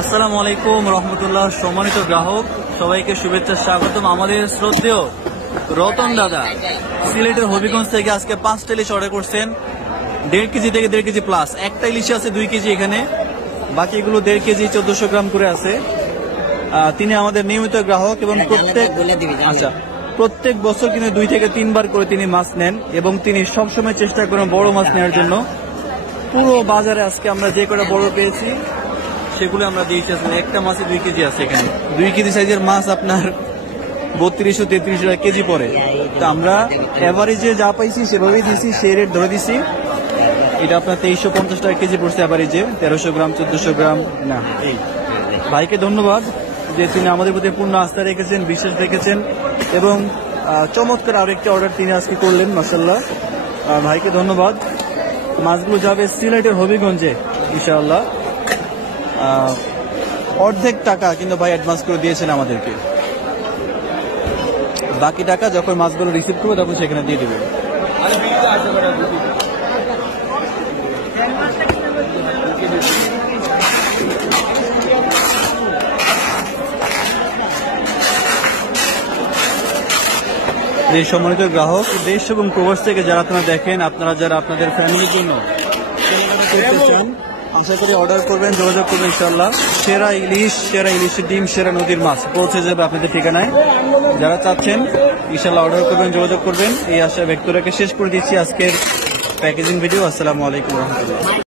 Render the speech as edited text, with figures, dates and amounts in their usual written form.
আসসালামু আলাইকুম রহমতুল্লাহ। সম্মানিত গ্রাহক সবাইকে শুভেচ্ছা স্বাগতম। আমাদের শ্রদ্ধেয় রতন দাদা সিলেটের হবিগঞ্জ থেকে আজকে 5টা ইলিশ অর্ডার করছেন। 1.5 কেজি থেকে 1.5 কেজি প্লাস। একটা ইলিশে আছে 2 কেজি, এখানে বাকিগুলো 1.5 কেজি 1400 গ্রাম করে আছে। তিনি আমাদের নিয়মিত গ্রাহক এবং প্রত্যেক বছর কিন্তু 2 থেকে 3 বার করে তিনি মাছ নেন এবং তিনি সবসময় চেষ্টা করেন বড় মাছ নেওয়ার জন্য। পুরো বাজারে আজকে আমরা যে কটা বড় পেয়েছি সেগুলো আমরা দিয়েছি। আসলে একটা মাছে 2 কেজি আছে, এখানে 2 কেজি সাইজের মাছ আপনার 3200-3300 টাকা কেজি পড়ে। তো আমরা এভারেজে যা পাইছি সেভাবেই দিয়েছি, সেই রেট ধরে দিছি। এটা আপনার 2350 টাকা কেজি পড়ছে এভারেজে, 1300 গ্রাম 1400 গ্রাম না। এই ভাইকে ধন্যবাদ যে তিনি আমাদের প্রতি পূর্ণ আস্থা রেখেছেন, বিশ্বাস রেখেছেন এবং চমৎকার আরেকটা অর্ডার তিনি আজকে করলেন। মাশাআল্লাহ, ভাইকে ধন্যবাদ। মাছগুলো যাবে সিলেটের হবিগঞ্জে ইনশাআল্লাহ। অর্ধেক টাকা কিন্তু ভাই অ্যাডভান্স করে দিয়েছেন আমাদেরকে, বাকি টাকা যখন মাছগুলো রিসিভ করবে তখন সেখানে দিয়ে দেবে। যে সম্মানিত গ্রাহক দেশ এবং প্রবাস থেকে যারা আপনারা দেখেন, আপনারা যারা আপনাদের ফ্যামিলির জন্য কেনাকাটা করতে চান, আশা করি অর্ডার করবেন, যোগাযোগ করবেন ইনশাআল্লাহ। সেরা ইলিশের ডিম, সেরা নদীর মাছ পৌঁছে যাবে আপনাদের ঠিকানায়। যারা চাচ্ছেন ইনশাআল্লাহ অর্ডার করবেন, যোগাযোগ করবেন। এই আশা ব্যক্ত রেখে শেষ করে দিচ্ছি আজকের প্যাকেজিং ভিডিও। আসসালামু আলাইকুম রহমতুল্লাহ।